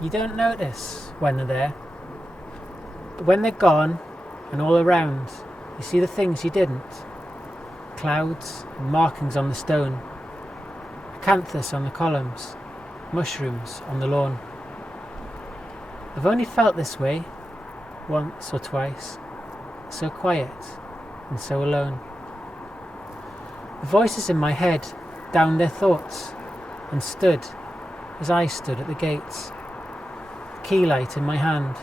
You don't notice when they're there, but when they're gone and all around, you see the things you didn't. Clouds and markings on the stone, acanthus on the columns, mushrooms on the lawn. I've only felt this way once or twice, so quiet and so alone. The voices in my head downed their thoughts and stood as I stood at the gates, the key light in my hand,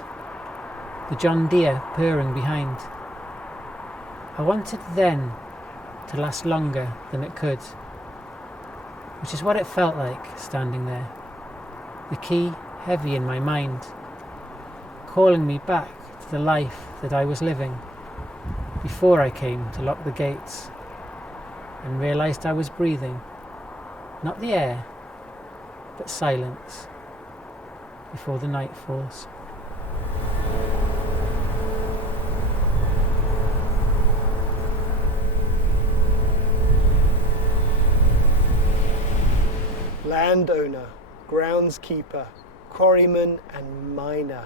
the John Deere purring behind. I wanted then to last longer than it could, which is what it felt like standing there, the key heavy in my mind, calling me back to the life that I was living before I came to lock the gates and realised I was breathing, not the air, but silence before the night falls. Landowner, groundskeeper, quarryman and miner,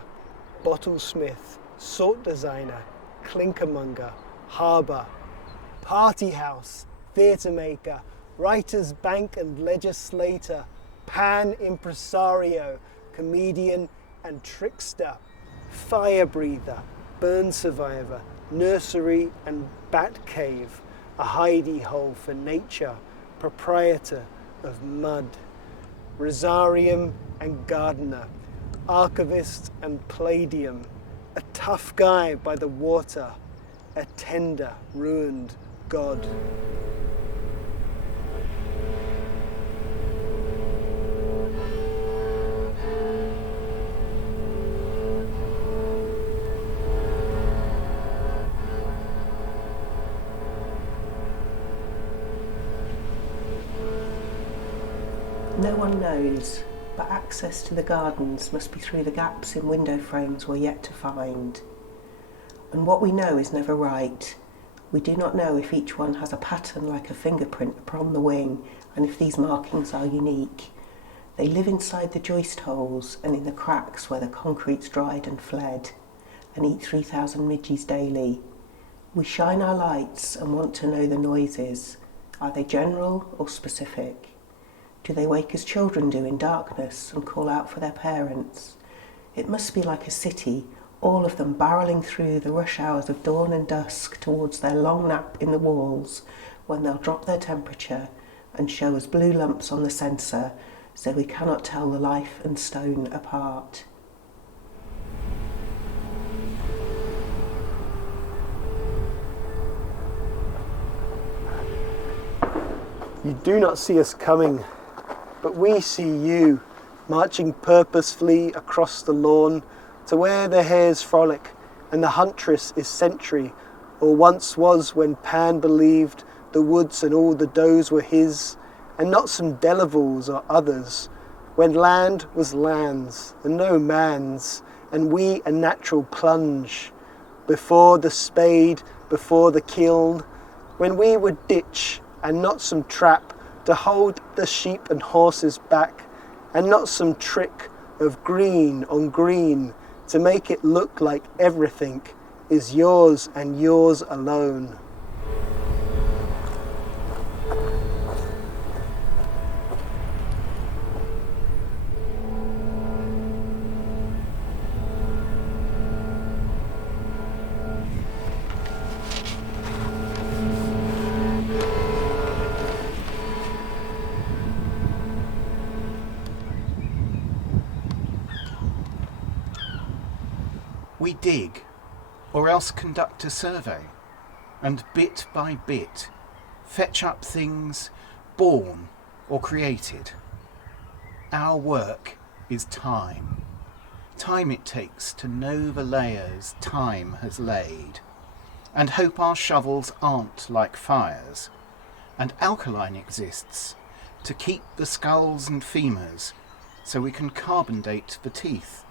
bottlesmith, salt designer, clinkermonger, harbour, party house, theatre maker, writer's bank and legislator, pan impresario, comedian and trickster, fire breather, burn survivor, nursery and bat cave, a hidey hole for nature, proprietor of mud, rosarium and gardener, archivist and palladium, a tough guy by the water, a tender, ruined god. No one knows, but access to the gardens must be through the gaps in window frames we're yet to find. And what we know is never right. We do not know if each one has a pattern like a fingerprint upon the wing, and if these markings are unique. They live inside the joist holes and in the cracks where the concrete's dried and fled, and eat 3,000 midges daily. We shine our lights and want to know the noises. Are they general or specific? Do they wake as children do in darkness and call out for their parents? It must be like a city, all of them barrelling through the rush hours of dawn and dusk towards their long nap in the walls, when they'll drop their temperature and show us blue lumps on the sensor, so we cannot tell the life and stone apart. You do not see us coming, but we see you, marching purposefully across the lawn to where the hares frolic and the huntress is sentry, or once was when Pan believed the woods and all the does were his, and not some Delavals or others, when land was land's and no man's, and we a natural plunge, before the spade, before the kiln, when we would ditch and not some trap to hold the sheep and horses back, and not some trick of green on green to make it look like everything is yours and yours alone. We dig, or else conduct a survey, and bit by bit fetch up things born or created. Our work is time. Time it takes to know the layers time has laid, and hope our shovels aren't like fires, and alkaline exists to keep the skulls and femurs so we can carbon date the teeth,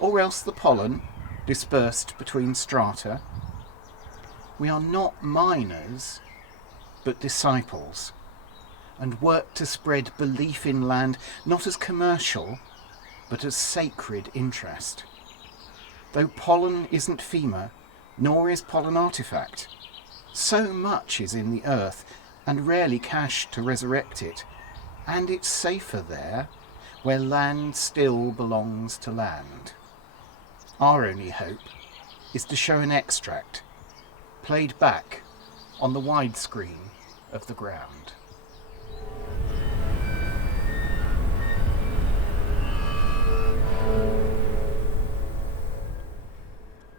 or else the pollen dispersed between strata. We are not miners, but disciples, and work to spread belief in land not as commercial, but as sacred interest. Though pollen isn't FEMA, nor is pollen artefact, so much is in the earth and rarely cached to resurrect it, and it's safer there, where land still belongs to land. Our only hope is to show an extract, played back on the widescreen of the ground.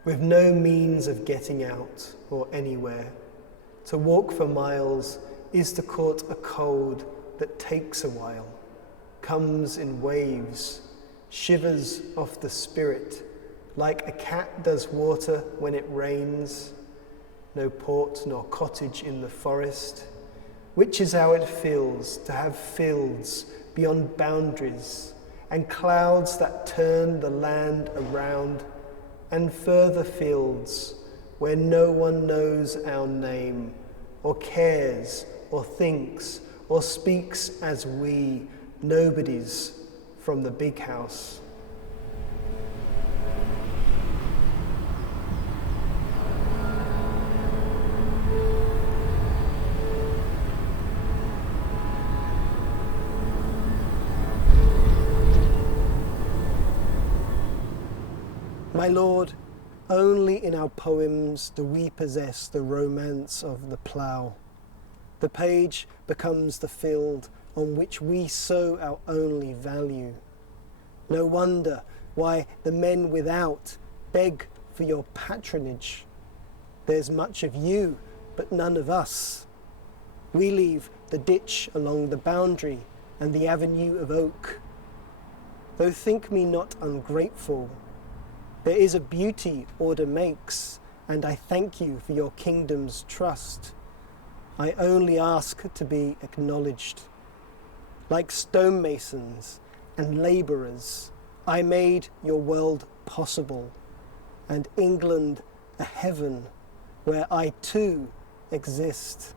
With no means of getting out or anywhere, to walk for miles is to court a cold that takes a while, comes in waves, shivers off the spirit, like a cat does water when it rains. No port nor cottage in the forest, which is how it feels to have fields beyond boundaries, and clouds that turn the land around, and further fields where no one knows our name, or cares, or thinks, or speaks as we, nobodies from the big house. My lord, only in our poems do we possess the romance of the plough. The page becomes the field on which we sow our only value. No wonder why the men without beg for your patronage. There's much of you, but none of us. We leave the ditch along the boundary and the avenue of oak. Though think me not ungrateful, there is a beauty order makes, and I thank you for your kingdom's trust. I only ask to be acknowledged. Like stonemasons and labourers, I made your world possible, and England a heaven where I too exist.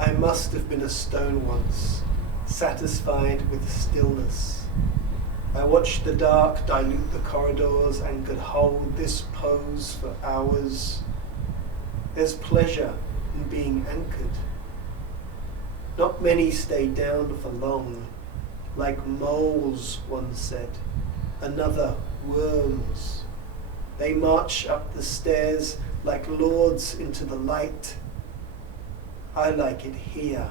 I must have been a stone once, satisfied with stillness. I watched the dark dilute the corridors and could hold this pose for hours. There's pleasure in being anchored. Not many stay down for long, like moles, one said, another worms. They march up the stairs like lords into the light. I like it here.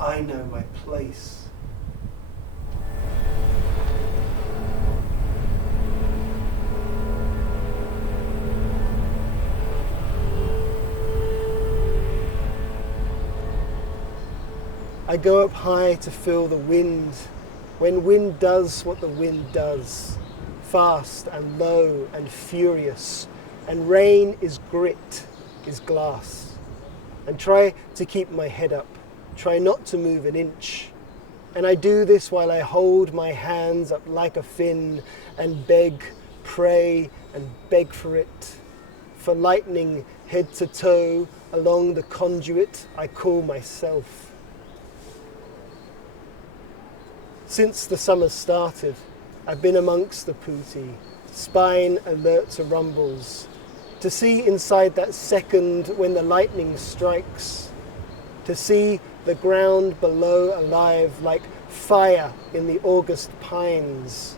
I know my place. I go up high to feel the wind, when wind does what the wind does, fast and low and furious, and rain is grit, is glass. And try to keep my head up, try not to move an inch. And I do this while I hold my hands up like a fin and beg, pray and beg for it, for lightning head to toe along the conduit I call myself. Since the summer started, I've been amongst the putti, spine alert to rumbles, to see inside that second when the lightning strikes, to see the ground below alive like fire in the August pines,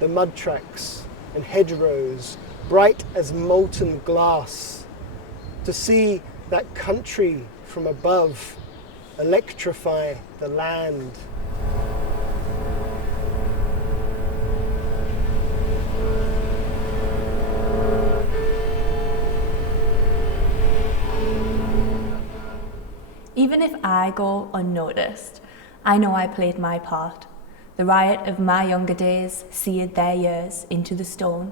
the mud tracks and hedgerows bright as molten glass, to see that country from above electrify the land. Even if I go unnoticed, I know I played my part. The riot of my younger days seared their years into the stone.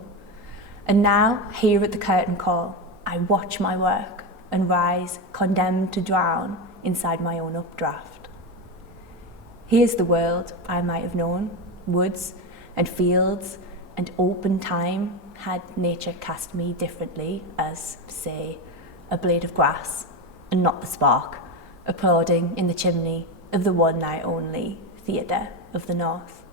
And now, here at the curtain call, I watch my work and rise, condemned to drown inside my own updraft. Here's the world I might have known, woods and fields and open time had nature cast me differently as, say, a blade of grass, and not the spark, applauding in the chimney of the one night only theatre of the North.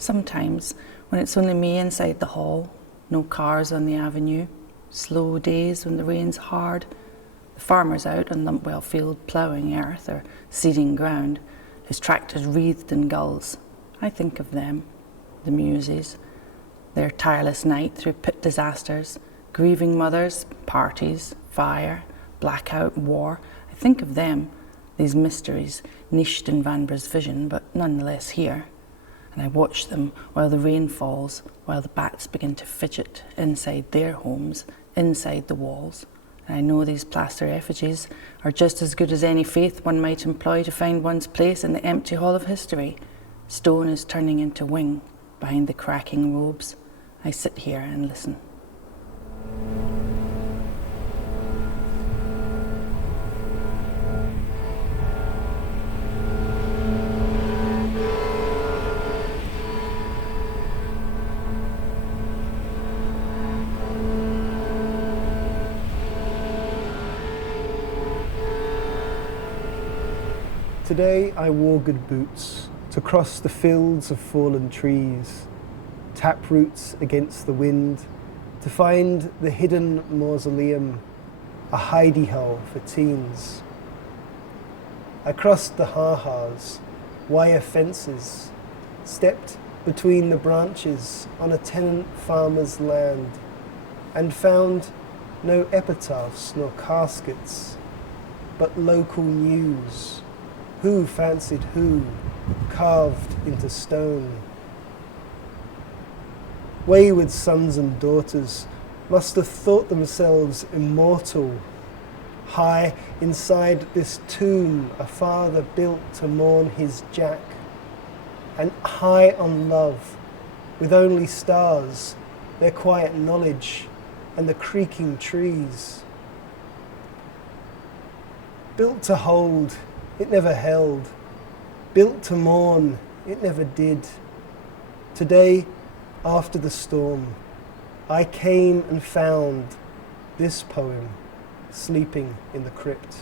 Sometimes, when it's only me inside the hall, no cars on the avenue, slow days when the rain's hard, the farmer's out on Lumpwell Field ploughing earth or seeding ground, his tractors wreathed in gulls, I think of them, the Muses, their tireless night through pit disasters, grieving mothers, parties, fire, blackout, war. I think of them, these mysteries, niched in Vanbragh's vision, but nonetheless here. And I watch them while the rain falls, while the bats begin to fidget inside their homes, inside the walls. And I know these plaster effigies are just as good as any faith one might employ to find one's place in the empty hall of history. Stone is turning into wing behind the cracking robes. I sit here and listen. Today I wore good boots to cross the fields of fallen trees, tap roots against the wind, to find the hidden mausoleum, a hidey hole for teens. I crossed the ha-has, wire fences, stepped between the branches on a tenant farmer's land, and found no epitaphs nor caskets, but local news. Who fancied who, carved into stone. Wayward sons and daughters must have thought themselves immortal. High inside this tomb a father built to mourn his Jack, and high on love, with only stars, their quiet knowledge, and the creaking trees. Built to hold, it never held. Built to mourn, it never did. Today, after the storm, I came and found this poem sleeping in the crypt.